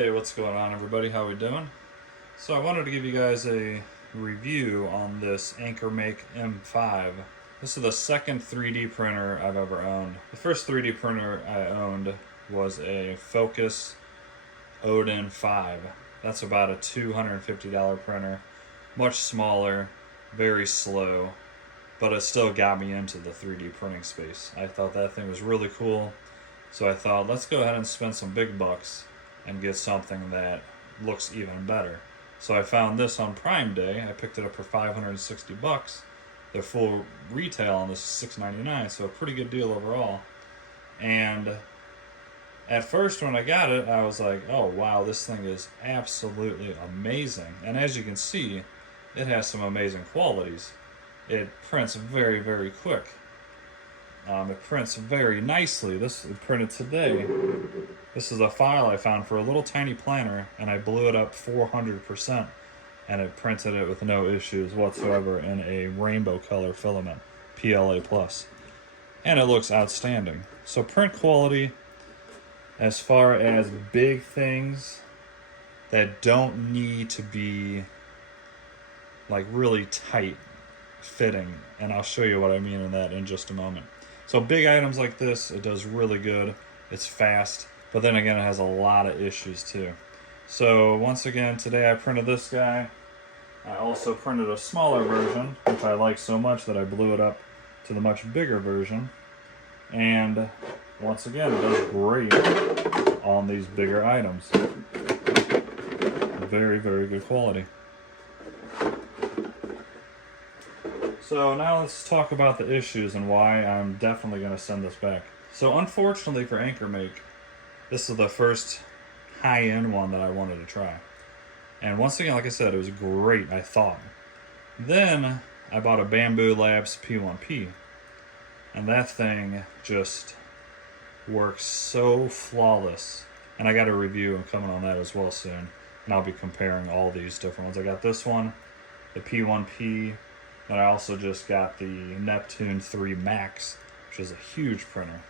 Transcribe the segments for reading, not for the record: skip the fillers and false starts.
Hey, what's going on everybody? How we doing? So I wanted to give you guys a review on this AnkerMake M5. This is the second 3D printer I've ever owned. The first 3D printer I owned was a Focus Odin 5. That's about a $250 printer. Much smaller, very slow, but it still got me into the 3D printing space. I thought that thing was really cool, so I thought let's go ahead and spend some big bucks and get something that looks even better. So I found this on Prime Day. I picked it up for 560 bucks. The full retail on this is $6.99, so a pretty good deal overall. And at first when I got it, I was like, oh wow, this thing is absolutely amazing. And as you can see, it has some amazing qualities. It prints very, very quick. It prints very nicely. This is printed today. This is a file I found for a little tiny planner, and I blew it up 400%, and it printed it with no issues whatsoever in a rainbow color filament, PLA+. And it looks outstanding. So print quality, as far as big things that don't need to be like really tight fitting, and I'll show you what I mean in that in just a moment. So big items like this, it does really good. It's fast, but then again, it has a lot of issues too. So once again, today I printed this guy. I also printed a smaller version, which I like so much that I blew it up to the much bigger version. And once again, it does great on these bigger items. Very, very good quality. So now let's talk about the issues and why I'm definitely going to send this back. So unfortunately for AnkerMake, this is the first high-end one that I wanted to try. And once again, like I said, it was great, I thought. Then I bought a Bamboo Labs P1P. And that thing just works so flawless. And I got a review coming on that as well soon. And I'll be comparing all these different ones. I got this one, the P1P. And I also just got the Neptune 3 Max, which is a huge printer.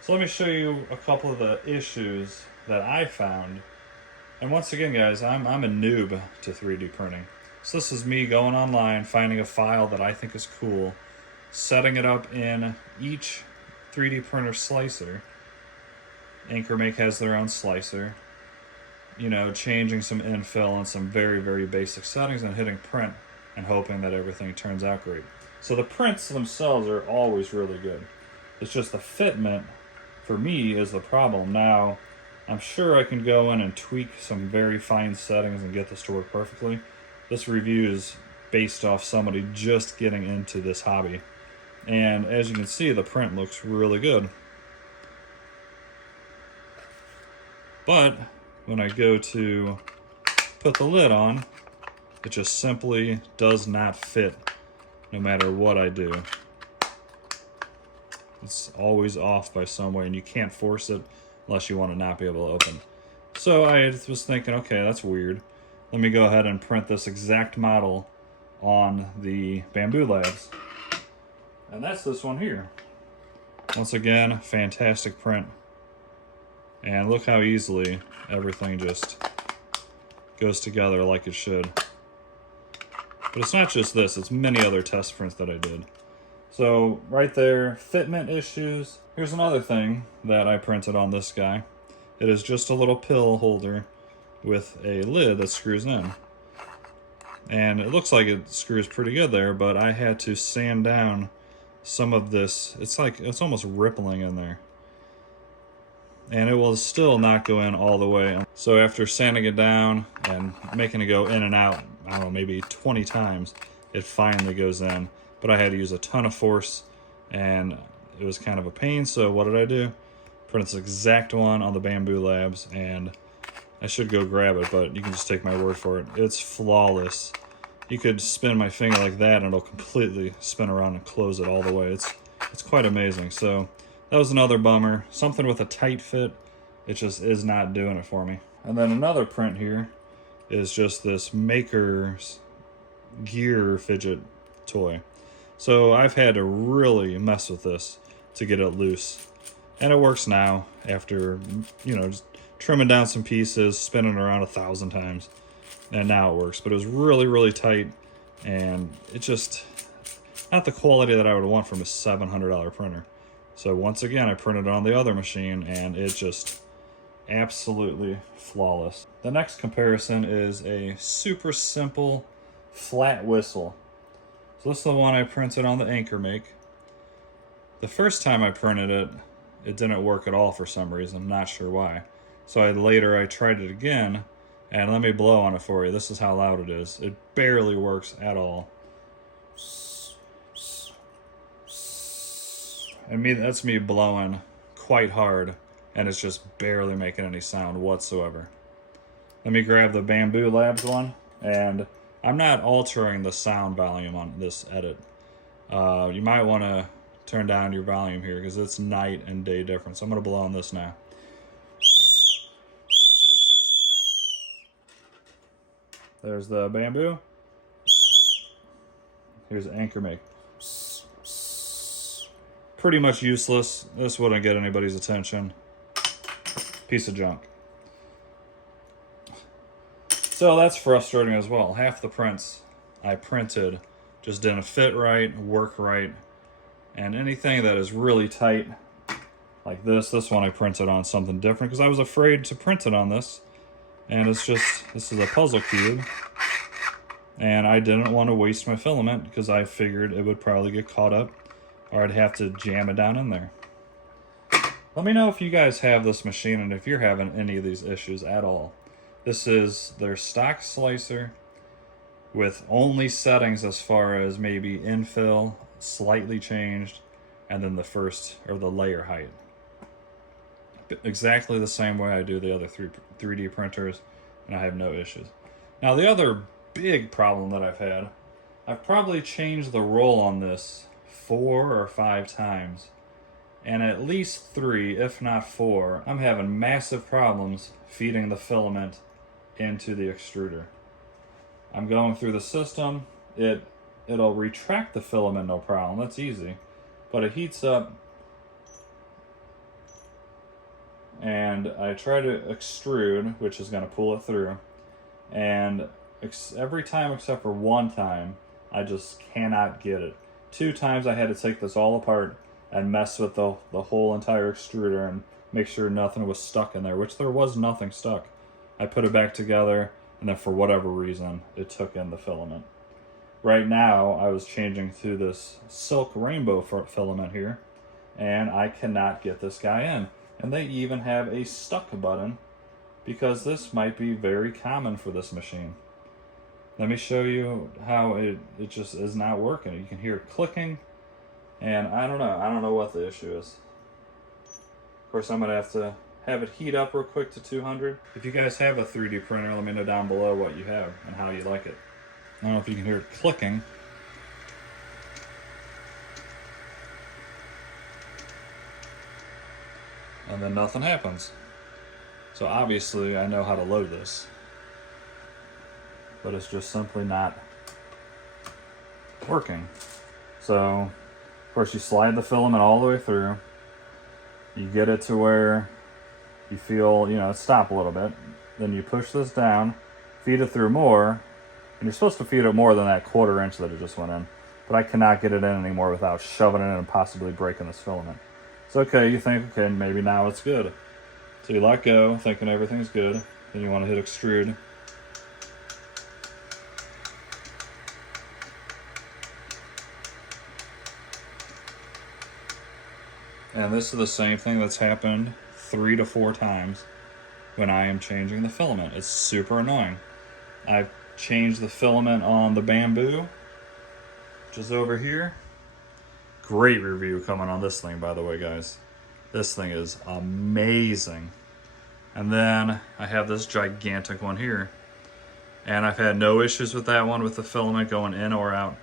So let me show you a couple of the issues that I found. And once again, guys, I'm a noob to 3D printing. So this is me going online, finding a file that I think is cool, setting it up in each 3D printer slicer. AnkerMake has their own slicer. You know, changing some infill and some very, very basic settings and hitting print, and hoping that everything turns out great. So the prints themselves are always really good. It's just the fitment, for me, is the problem. Now, I'm sure I can go in and tweak some very fine settings and get this to work perfectly. This review is based off somebody just getting into this hobby. And as you can see, the print looks really good. But when I go to put the lid on, it just simply does not fit no matter what I do. It's always off by some way, and you can't force it unless you want to not be able to open. So I was thinking, okay, that's weird. Let me go ahead and print this exact model on the Bamboo Labs. And that's this one here. Once again, fantastic print. And look how easily everything just goes together like it should. But it's not just this, it's many other test prints that I did. So right there, fitment issues. Here's another thing that I printed on this guy. It is just a little pill holder with a lid that screws in. And it looks like it screws pretty good there, but I had to sand down some of this. It's almost rippling in there. And it will still not go in all the way. So after sanding it down and making it go in and out, I don't know, maybe 20 times, it finally goes in. But I had to use a ton of force, and it was kind of a pain. So what did I do? Print this exact one on the Bamboo Labs, and I should go grab it, but you can just take my word for it. It's flawless. You could spin my finger like that, and it'll completely spin around and close it all the way. It's quite amazing. So that was another bummer. Something with a tight fit, it just is not doing it for me. And then another print here is just this Maker's gear fidget toy. So I've had to really mess with this to get it loose. And it works now after, you know, just trimming down some pieces, spinning around 1,000 times, and now it works. But it was really, really tight, and it just, not the quality that I would want from a $700 printer. So once again, I printed it on the other machine, and it's just absolutely flawless. The next comparison is a super simple flat whistle. So this is the one I printed on the AnkerMake. The first time I printed it, it didn't work at all for some reason, not sure why. So later I tried it again, and let me blow on it for you. This is how loud it is. It barely works at all. And that's me blowing quite hard, and it's just barely making any sound whatsoever. Let me grab the Bamboo Labs one, and I'm not altering the sound volume on this edit. You might want to turn down your volume here because it's night and day difference. I'm going to blow on this now. There's the Bamboo. Here's the AnkerMake. Pretty much useless. This wouldn't get anybody's attention. Piece of junk. So that's frustrating as well. Half the prints I printed just didn't fit right, work right. And anything that is really tight, like this one I printed on something different because I was afraid to print it on this. And it's just, this is a puzzle cube. And I didn't want to waste my filament because I figured it would probably get caught up or I'd have to jam it down in there. Let me know if you guys have this machine and if you're having any of these issues at all. This is their stock slicer with only settings as far as maybe infill, slightly changed, and then the first or the layer height. Exactly the same way I do the other 3D printers, and I have no issues. Now the other big problem that I've probably changed the roll on this 4 or 5 times, and at least 3, if not 4, I'm having massive problems feeding the filament into the extruder. I'm going through the system, it'll retract the filament no problem, that's easy, but it heats up, and I try to extrude, which is going to pull it through, and every time except for one time, I just cannot get it. 2 times I had to take this all apart and mess with the whole entire extruder and make sure nothing was stuck in there, which there was nothing stuck. I put it back together, and then for whatever reason, it took in the filament. Right now, I was changing to this silk rainbow filament here, and I cannot get this guy in. And they even have a stuck button, because this might be very common for this machine. Let me show you how it just is not working. You can hear it clicking, and I don't know what the issue is. Of course, I'm gonna have to have it heat up real quick to 200. If you guys have a 3D printer, let me know down below what you have and how you like it. I don't know if you can hear it clicking. And then nothing happens. So obviously I know how to load this, but it's just simply not working. So of course you slide the filament all the way through, you get it to where you feel, it stop a little bit, then you push this down, feed it through more, and you're supposed to feed it more than that 1/4 inch that it just went in, but I cannot get it in anymore without shoving it in and possibly breaking this filament. So okay, you think, okay, maybe now it's good. So you let go, thinking everything's good, then you want to hit extrude. And this is the same thing that's happened 3 to 4 times when I am changing the filament. It's super annoying. I've changed the filament on the Bamboo, which is over here. Great review coming on this thing, by the way, guys. This thing is amazing. And then I have this gigantic one here, and I've had no issues with that one with the filament going in or out.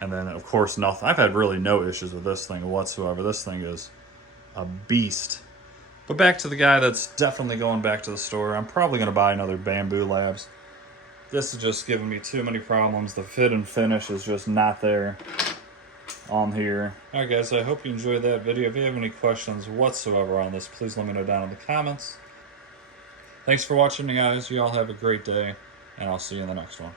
And then of course nothing. I've had really no issues with this thing whatsoever. This thing is a beast. But back to the guy that's definitely going back to the store. I'm probably going to buy another Bamboo Labs. This is just giving me too many problems. The fit and finish is just not there on here. Alright guys, I hope you enjoyed that video. If you have any questions whatsoever on this, please let me know down in the comments. Thanks for watching, guys. You all have a great day, and I'll see you in the next one.